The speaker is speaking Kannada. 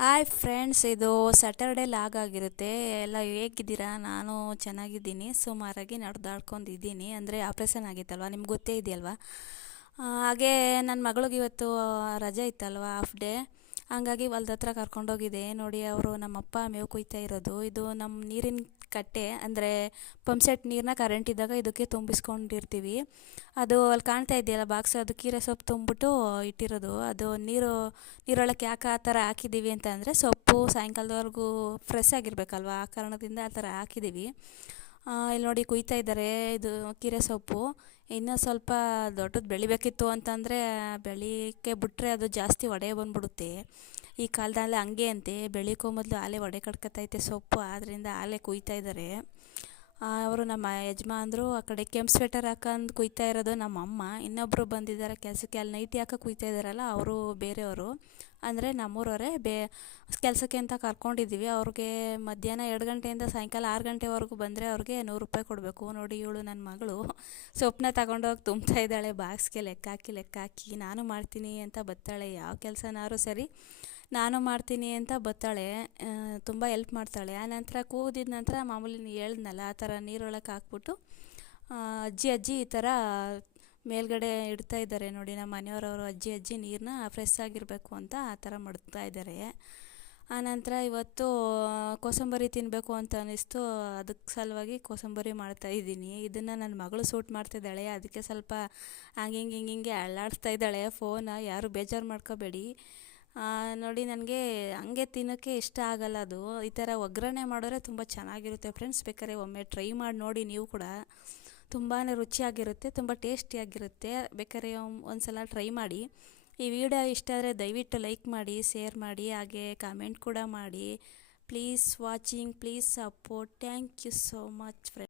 ಹಾಯ್ ಫ್ರೆಂಡ್ಸ್, ಇದು ಸ್ಯಾಟರ್ಡೆ ಲಾಗ್ ಆಗಿರುತ್ತೆ. ಎಲ್ಲ ಹೇಗಿದ್ದೀರಾ? ನಾನು ಚೆನ್ನಾಗಿದ್ದೀನಿ. ಸುಮಾರಾಗಿ ನಡೆದಾಡ್ಕೊಂಡಿದ್ದೀನಿ. ಅಂದರೆ ಆಪ್ರೇಷನ್ ಆಗಿತ್ತಲ್ವ, ನಿಮ್ಗೆ ಗೊತ್ತೇ ಇದೆಯಲ್ವ. ಹಾಗೆ ನನ್ನ ಮಗಳಿಗೆ ಇವತ್ತು ರಜೆ ಇತ್ತಲ್ವ, ಹಾಫ್ ಡೇ. ಹಂಗಾಗಿ ಹೊಲ್ದ ಹತ್ರ ಕರ್ಕೊಂಡೋಗಿದೆ. ನೋಡಿ, ಅವರು ನಮ್ಮಪ್ಪ ಮೇವು ಕುಯ್ತಾ ಇರೋದು. ಇದು ನಮ್ಮ ನೀರಿನ ಕಟ್ಟೆ, ಅಂದರೆ ಪಂಪ್ಸೆಟ್ ನೀರನ್ನ ಕರೆಂಟ್ ಇದ್ದಾಗ ಇದಕ್ಕೆ ತುಂಬಿಸ್ಕೊಂಡಿರ್ತೀವಿ. ಅದು ಅಲ್ಲಿ ಕಾಣ್ತಾ ಇದೆಯಲ್ಲ ಬಾಕ್ಸ್, ಅದು ಕೀರೆ ಸೊಪ್ಪು ತುಂಬಿಟ್ಟು ಇಟ್ಟಿರೋದು. ಅದು ನೀರೊಳಕ್ಕೆ ಯಾಕೆ ಆ ಥರ ಹಾಕಿದ್ದೀವಿ ಅಂತ ಅಂದರೆ, ಸೊಪ್ಪು ಸಾಯಂಕಾಲದವರೆಗೂ ಫ್ರೆಶ್ ಆಗಿರಬೇಕಲ್ವ, ಆ ಕಾರಣದಿಂದ ಆ ಥರ ಹಾಕಿದ್ದೀವಿ. ಇಲ್ಲಿ ನೋಡಿ ಕುಯ್ತಾ ಇದ್ದಾರೆ. ಇದು ಕೀರೆ ಸೊಪ್ಪು ಇನ್ನೂ ಸ್ವಲ್ಪ ದೊಡ್ಡದು ಬೆಳಿಬೇಕಿತ್ತು ಅಂತಂದರೆ ಬೆಳೀಕ್ಕೆ ಬಿಟ್ಟರೆ ಅದು ಜಾಸ್ತಿ ಒಡೆ ಬಂದ್ಬಿಡುತ್ತೆ. ಈ ಕಾಲದಲ್ಲಿ ಹಂಗೆ ಅಂತೆ, ಬೆಳೀಕೋ ಮೊದಲು ಆಲೆ ಒಡೆ ಕಟ್ಕೊತೈತೆ ಸೊಪ್ಪು, ಆದ್ದರಿಂದ ಆಲೆ ಕುಯ್ತಾ ಇದ್ದಾರೆ. ಅವರು ನಮ್ಮ ಯಜಮಾನ್ರು ಆ ಕಡೆ ಕೆಂಪು ಸ್ವೆಟರ್ ಹಾಕೊಂಡು ಕುಯ್ತಾ ಇರೋದು ನಮ್ಮ ಅಮ್ಮ. ಇನ್ನೊಬ್ಬರು ಬಂದಿದ್ದಾರೆ ಕೆಲಸಕ್ಕೆ, ಅಲ್ಲಿ ನೈಟಿ ಹಾಕಿ ಕುಯ್ತಾ ಇದ್ದಾರಲ್ಲ ಅವರು ಬೇರೆಯವರು, ಅಂದರೆ ನಮ್ಮೂರವರೇ. ಕೆಲಸಕ್ಕೆ ಅಂತ ಕರ್ಕೊಂಡಿದ್ದೀವಿ. ಅವ್ರಿಗೆ ಮಧ್ಯಾಹ್ನ 2 ಗಂಟೆಯಿಂದ ಸಾಯಂಕಾಲ 6 ಗಂಟೆವರೆಗೂ ಬಂದರೆ ಅವ್ರಿಗೆ 100 ರೂಪಾಯಿ ಕೊಡಬೇಕು. ನೋಡಿ, ಇವಳು ನನ್ನ ಮಗಳು ಸೊಪ್ಪನ್ನ ತಗೊಂಡೋಗಿ ತುಂಬ್ತಾ ಇದ್ದಾಳೆ ಬಾಕ್ಸ್ಗೆ. ಲೆಕ್ಕ ಹಾಕಿ ನಾನು ಮಾಡ್ತೀನಿ ಅಂತ ಬತ್ತಾಳೆ. ಯಾವ ಕೆಲಸನಾದ್ರು ಸರಿ ನಾನು ಮಾಡ್ತೀನಿ ಅಂತ ಬತ್ತಾಳೆ. ತುಂಬ ಹೆಲ್ಪ್ ಮಾಡ್ತಾಳೆ. ಆನಂತರ ಕೂದಿದ ನಂತರ ಮಾಮೂಲಿ ಹೇಳ್ದನಲ್ಲ ಆ ಥರ ನೀರೊಳಗೆ ಹಾಕ್ಬಿಟ್ಟು ಅಜ್ಜಿ ಈ ಥರ ಮೇಲ್ಗಡೆ ಇಡ್ತಾ ಇದ್ದಾರೆ. ನೋಡಿ, ನಮ್ಮ ಮನೆಯವರವರು ಅಜ್ಜಿ ನೀರನ್ನ ಫ್ರೆಶ್ ಆಗಿರಬೇಕು ಅಂತ ಆ ಥರ ಮಾಡ್ತಾ ಇದ್ದಾರೆ. ಆನಂತರ ಇವತ್ತು ಕೋಸಂಬರಿ ತಿನ್ನಬೇಕು ಅಂತ ಅನ್ನಿಸ್ತು. ಅದಕ್ಕೆ ಸಲುವಾಗಿ ಕೋಸಂಬರಿ ಮಾಡ್ತಾಯಿದ್ದೀನಿ. ಇದನ್ನು ನನ್ನ ಮಗಳು ಸೂಟ್ ಮಾಡ್ತಿದ್ದಾಳೆ, ಅದಕ್ಕೆ ಸ್ವಲ್ಪ ಹಿಂಗೆ ಅಳ್ಳಾಡಿಸ್ತಾ ಇದ್ದಾಳೆ ಫೋನ. ಯಾರು ಬೇಜಾರು ಮಾಡ್ಕೋಬೇಡಿ. ನೋಡಿ, ನನಗೆ ಹಂಗೆ ತಿನ್ನೋಕ್ಕೆ ಇಷ್ಟ ಆಗಲ್ಲ ಅದು. ಈ ಥರ ಒಗ್ಗರಣೆ ಮಾಡಿದ್ರೆ ತುಂಬ ಚೆನ್ನಾಗಿರುತ್ತೆ ಫ್ರೆಂಡ್ಸ್. ಬೇಕಾದ್ರೆ ಒಮ್ಮೆ ಟ್ರೈ ಮಾಡಿ ನೋಡಿ ನೀವು ಕೂಡ. ತುಂಬಾ ರುಚಿಯಾಗಿರುತ್ತೆ, ತುಂಬ ಟೇಸ್ಟಿಯಾಗಿರುತ್ತೆ. ಬೇಕಾದ್ರೆ ಒಂದು ಸಲ ಟ್ರೈ ಮಾಡಿ. ಈ ವಿಡಿಯೋ ಇಷ್ಟ ಆದರೆ ದಯವಿಟ್ಟು ಲೈಕ್ ಮಾಡಿ, ಶೇರ್ ಮಾಡಿ, ಹಾಗೆ ಕಾಮೆಂಟ್ ಕೂಡ ಮಾಡಿ. Please watching, please support. Thank you so much friends.